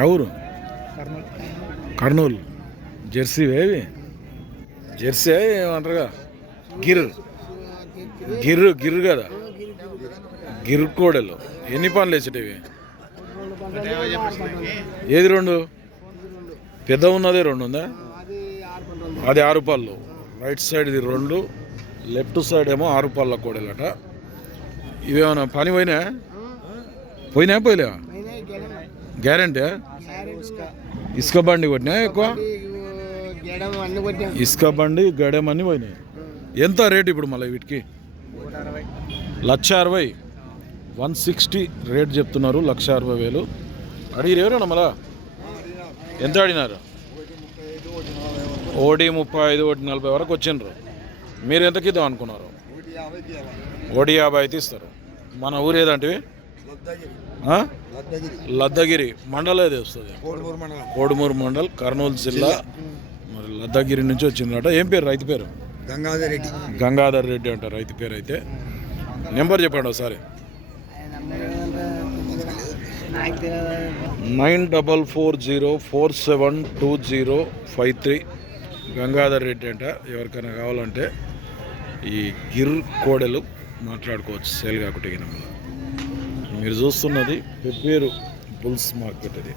ఎవరు? కర్నూలు. జెర్సీ ఏవి? జెర్సీ ఏమంటారుగా, గిర్ గిర్రు గిర్రు కదా, గిర్రు కోడలు. ఎన్ని పనులు వేసేటివి? ఏది రెండు? పెద్ద ఉన్నది రెండు ఉందా? అది 6 పళ్ళు. రైట్ సైడ్ ఇది 2, లెఫ్ట్ సైడ్ ఏమో 6 పళ్ళ కోడలట. ఇవేమన్నా పని పోయినా పోయినా గ్యారంటీ? ఇసుక బండి కొట్టినా ఎక్కువ? ఇసుక బండి గడెం అన్నీ పోయినాయి. ఎంత రేటు ఇప్పుడు మళ్ళీ వీటికి? 1,60,000, 160 రేట్ చెప్తున్నారు. 1,60,000 అడిగిరు ఎవరన్నా మళ్ళా? ఎంత అడిగినారు? 1,35, 1,40 వరకు వచ్చిండ్రు. మీరు ఎంతకి ఇద్దాం అనుకున్నారు? 1,50 అయితే ఇస్తారు. మన ఊరు ఏదంటే? లద్దగిరి మండలం ఏది వస్తుంది? కోడుమూరు మండల్, కర్నూలు జిల్లా. మరి లద్దగిరి నుంచి వచ్చిందట. ఏం పేరు రైతు పేరు? గంగాధర్ రెడ్డి అంట రైతు పేరు. అయితే నెంబర్ చెప్పండి ఒకసారి. 9440472053. గంగాధర్ రెడ్డి అంట. ఎవరికైనా కావాలంటే ఈ గిర్ కోడలు మాట్లాడుకోవచ్చు. సేల్ కాకుండా మీరు చూస్తున్నది పెబ్బేరు బుల్స్ మార్కెట్. అది